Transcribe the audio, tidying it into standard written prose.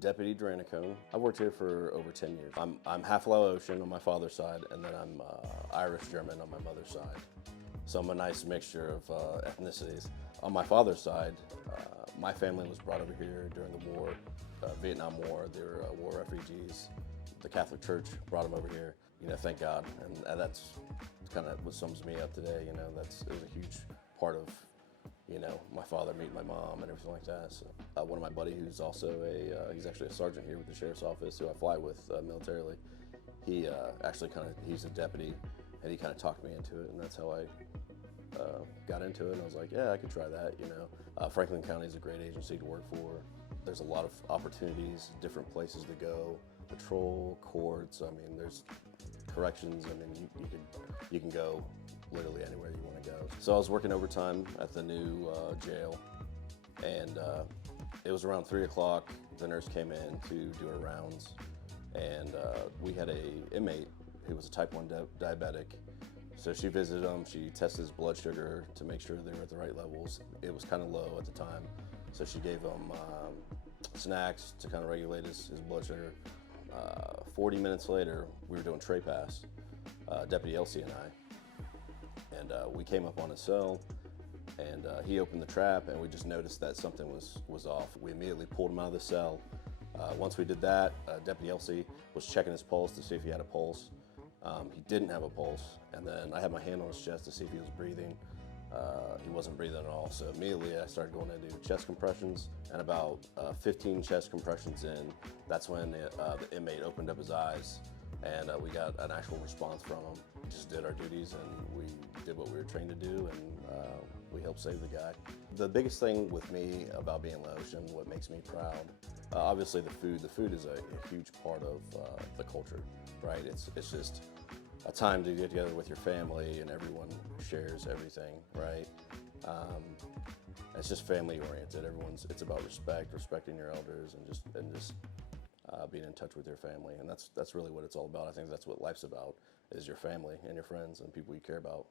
Deputy Dranicone. I've worked here for over 10 years. I'm half Laotian on my father's side, and then I'm Irish German on my mother's side. So I'm a nice mixture of ethnicities. On my father's side, my family was brought over here during the war, Vietnam War. They were war refugees. The Catholic Church brought them over here. You know, thank God, and that's kind of what sums me up today. You know, it was a huge part of, you know, my father meeting my mom and everything like that. So, one of my buddy who's also he's actually a sergeant here with the sheriff's office, who I fly with militarily. He he's a deputy, and he kind of talked me into it, and that's how I got into it. And I was like, yeah, I could try that. You know, Franklin County is a great agency to work for. There's a lot of opportunities, different places to go, patrol, courts. I mean, there's corrections. I mean, you can go literally anywhere you want to go. So I was working overtime at the new jail, and it was around 3 o'clock. The nurse came in to do her rounds, and we had a inmate who was a type 1 diabetic. So she visited him, she tested his blood sugar to make sure they were at the right levels. It was kind of low at the time, so she gave him snacks to kind of regulate his blood sugar. 40 minutes later, we were doing tray pass, Deputy Elsie and I, and we came up on his cell, and he opened the trap, and we just noticed that something was off. We immediately pulled him out of the cell. Once we did that, Deputy Elsie was checking his pulse to see if he had a pulse. He didn't have a pulse, and then I had my hand on his chest to see if he was breathing. He wasn't breathing at all, so immediately I started going into chest compressions, and about 15 chest compressions in, that's when the inmate opened up his eyes, and we got an actual response from him. We just did our duties, and we did what we were trained to do, and we helped save the guy. The biggest thing with me about being Laotian, what makes me proud, obviously the food. The food is a huge part of the culture, right? It's just a time to get together with your family, and everyone shares everything, right? It's just family oriented. It's about respecting your elders, and just being in touch with your family, and that's really what it's all about. I think that's what life's about, is your family and your friends and people you care about.